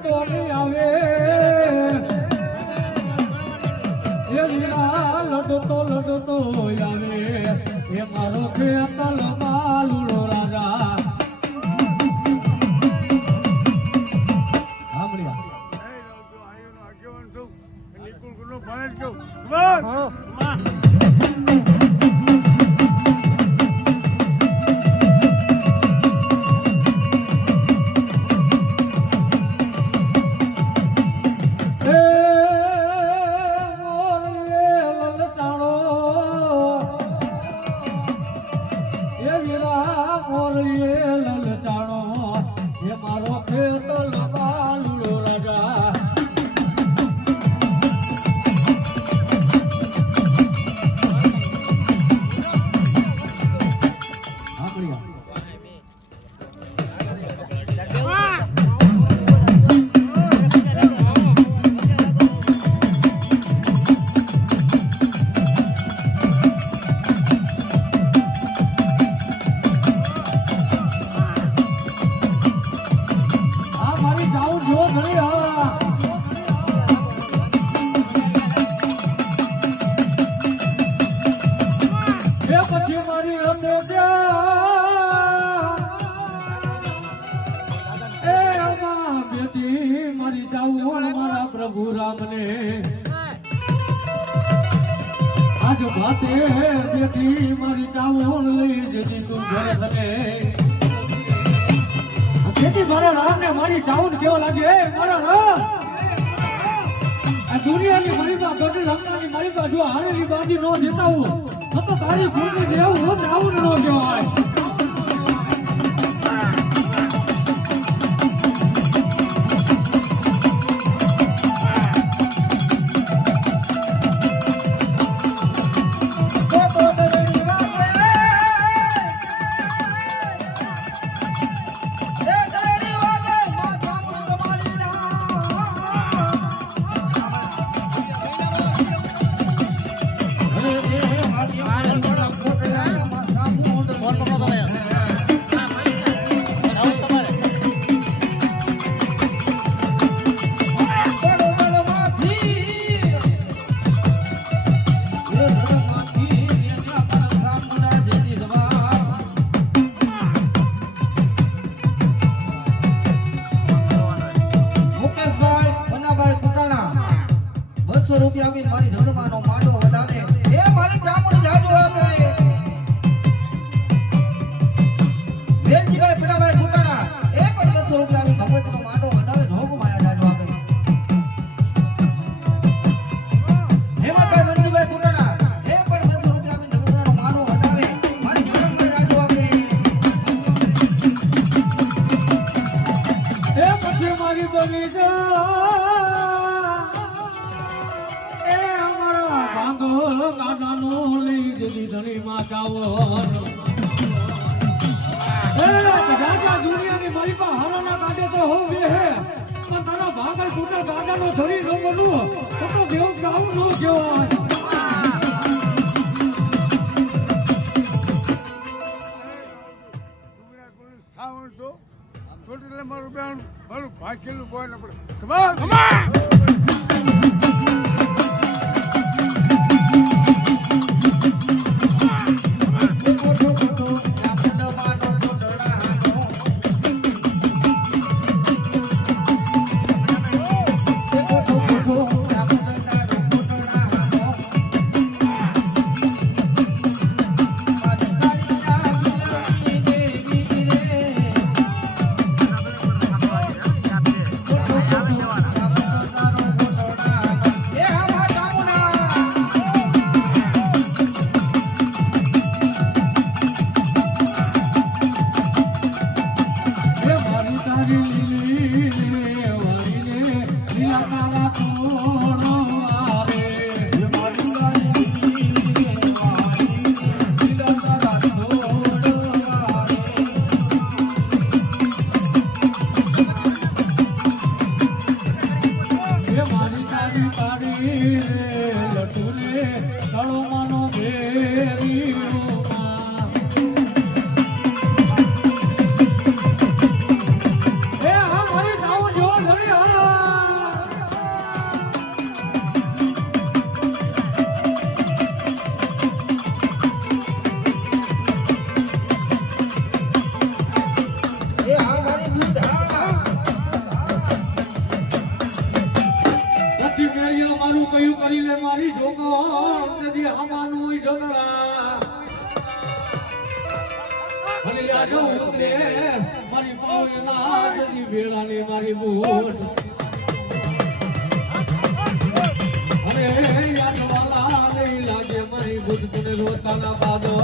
લડતો નહીં આવે એ વીરા લડતો લડતો આવે એ મારો ખેતલ માલુડો રાજા પ્રભુ રામને આજ ભાતે બેઠી મારી ચાવણ લઈ જતી તું ઘરે તને જેથી મારા રામને મારી ચાવણ કેવો લાગે મારા રામ આ દુનિયાની મરીમાં ગઢ રમવાની મરીમાં જો હારેલી બાજી નો જીતાવું તો તારી ભૂલની દેવું ચાવણ નો કહેવાય મારી ધર્મનો માંડો વધારે એ મારી ચામુંડ જાજો આપે વેલજીભાઈ પીડાભાઈ ફૂટાણા એ પણ 200 રૂપિયા ભગવતનો માંડો વધારે ધોક માયા જાજો આપે હેમંતભાઈ મંજુભાઈ ફૂટાણા એ પણ 200 રૂપિયા ધગરનો માંડો વધારે મારી જીવનમાં જાજો આપે એ પછી મારી બગીચા કાદાનો લઈ જતી ધણી માં ચાવણ એ રાજા દુનિયાની મારી પા હારાના કાઢે તો હો બે હે પણ તારા ભાગલ કુટર કાદાનો ધણી નો બનવું તો દેવ ગાવું નો કહેવાય સાવણ તો છોટલે મારું બેન મારું ભાગેલું કોઈ ન પડે કમાલ કયું કરી લે મારી જોગો નદી આમાનું હોય જનરા અને યાદ ઉતરે મારી પાવના નદી વેળાની મારી બૂટ અને યાદ વાલા નહીં લાગે મારી બૂટ તને રોતાના બાદો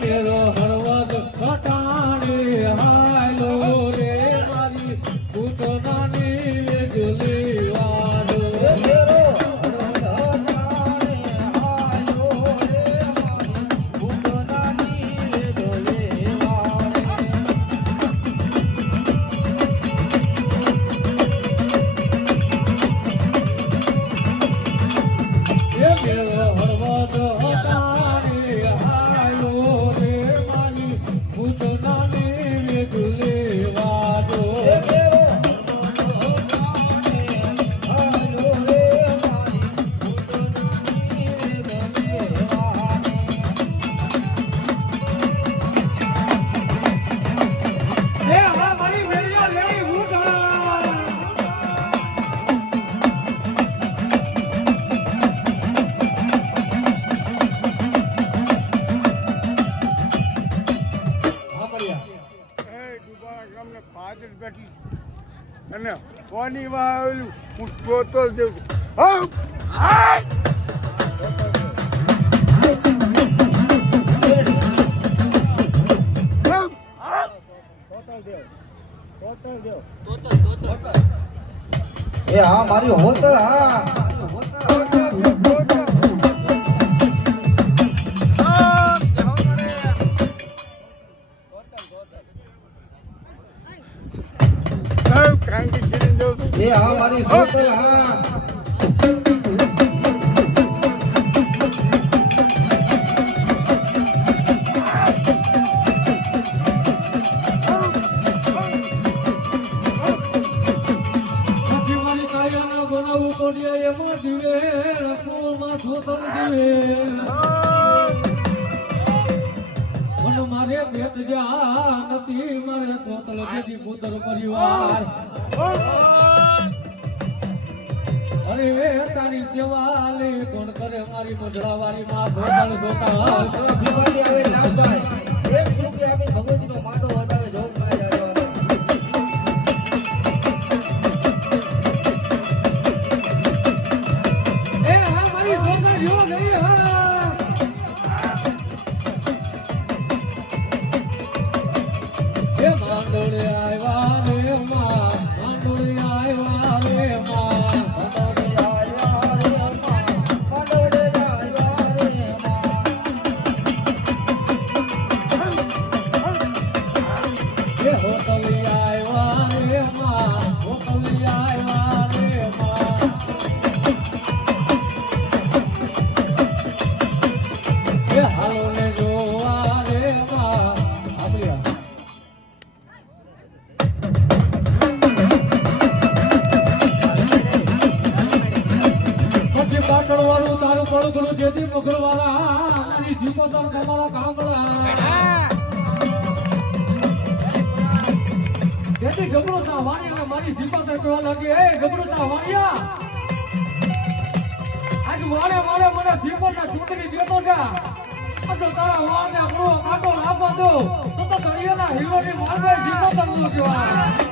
મેરો હરવદ ખટાણે હાલો રે મારી પૂતનાની વેજલી વાડ મેરો હરવદ ખટાણે હાલો રે મારી પૂતનાની વેજલી વાડ એ મેરો હરવદ અને કોની માં આવેલું હું બોતલ દેવ એ હા મારી હોતલ હા એ હા મારી હોટલ હા મારી કાયાના બનાવું કોડિયા એમાં જીવે રસોમાં છોતર જીવે મને મારે ભેટ જા નથી મારે તોતલ બેટી પુત્ર પરિવાર અરે વે તારી સેવાલે કોણ કરે મારી મધરાવાળી માં ભોગળ જોતા જીવાલી આવે લાભભાઈ એક રૂપિયા આપી ભગવતીનો માટો વધાવે જોગ માં જાય એ હા મારી જોગા જીવો ગઈ હા એ માંડોળે આવ્યા રે માં માંડોળે આવ્યા રે માં તારું પડું જેથી મોકલવાળા મારી જીપોતર તમારા કામડા જેથી ગબડો તા વાણિયા મારી જીપોતર કહેવા લાગી એ ગબડો તા વાણિયા આજ વાળે વાળે મને જીપોતર ચૂંટણી દેતો જા તો તારા વાળને આપણો કાટો આપવા દો તો દરિયાના હીરોની મારવે જીપોતર નો કહેવાય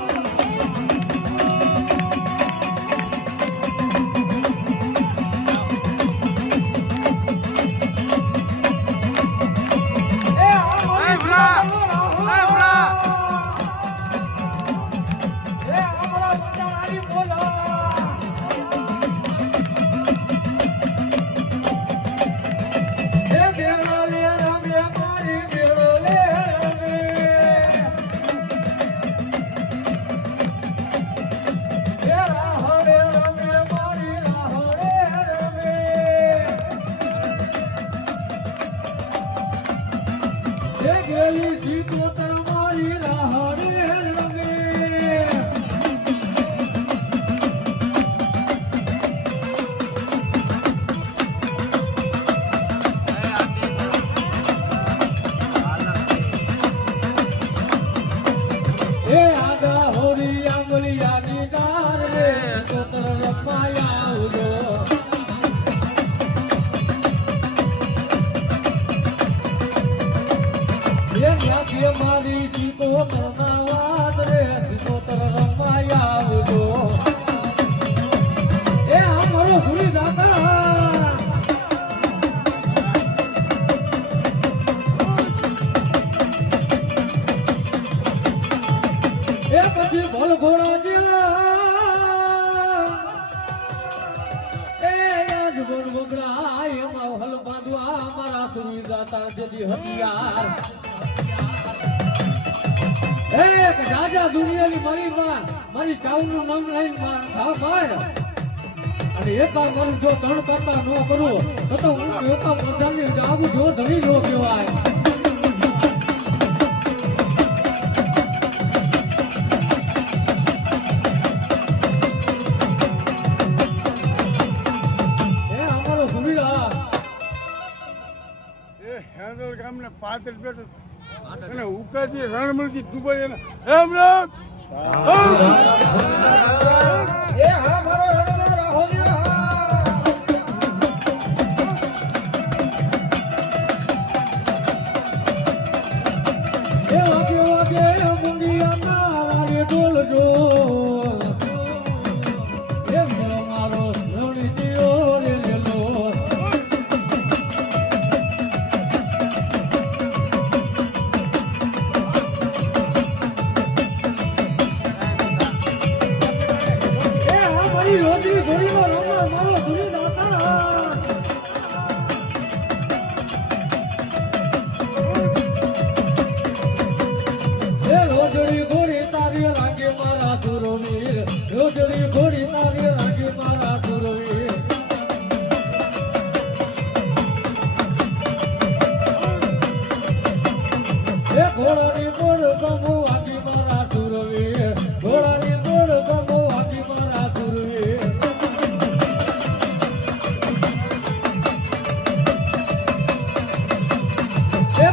એ ગેલી સિકોતર મારી રાહડી રમે એ આદા હોરી આંગલિયાની ડાર રે સિકોતર રમાયા આવજો એ મારી સિકોતર ના વાત રે સિકોતર રમાયા આવજો એ આ મારો ભૂલી દાતા એ પછી ભલ ઘોડા જેલા એ આજ બોલ બગડા એમાં હલ બાંધવા મારા સુરી દાતા જેથી હથિયાર એક રાજા દુનિયાની મારી માં મારી ચાવનું નામ લઈને માર અને એકા મારું જો ત્રણ કરતા ન કરું તો હું એકા પ્રધાનની આવું જો ધણી જો કહેવાય એ અમારો સુરીલા એ હેંદોળ ગામને 35 બેઠો અને ઉકાજી રણમલજી દુબઈ અને રામ રામ એ હા મારો રણનો રાહોજી એ વાગે વાગે મુંગિયા મારે ડોલજો એ મારો રણી જીઓ લે લો રોજની ઘોડીમાં રમવા મારો ધૂળી દાતા એ રોજડી ઘોડી તારી લાગે મારા સુરવીર રોજડી ઘોડી તારી લાગે મારા સુરવીર એ ઘોડાની બોલ ગમો આજી મારા સુરવીર ઘોડાની બોલ ગમો આજી મારા સુરવીર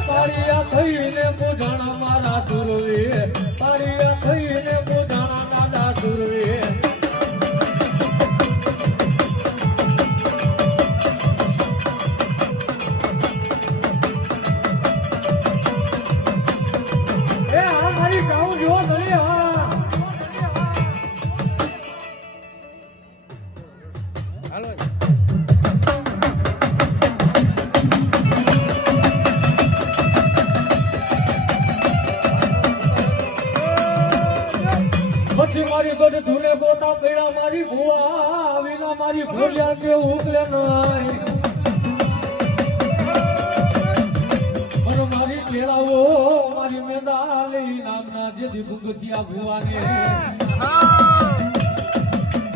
પારિયા થઈને પૂજાણા મારા સુરવીર પારિયા થઈને પૂજાણા દાદા સુરવીર એ આ મારી ગાઉં જો ધણી હા હાલો પછી મારી ગઢ ધૂલે બોટા પેડા મારી ભુવા વિના મારી ભોલિયા કે ઉકલે નહીં પણ મારી કેળાઓ મારી મેદાલી નામના જેથી ભૂગતિયા ભુવાને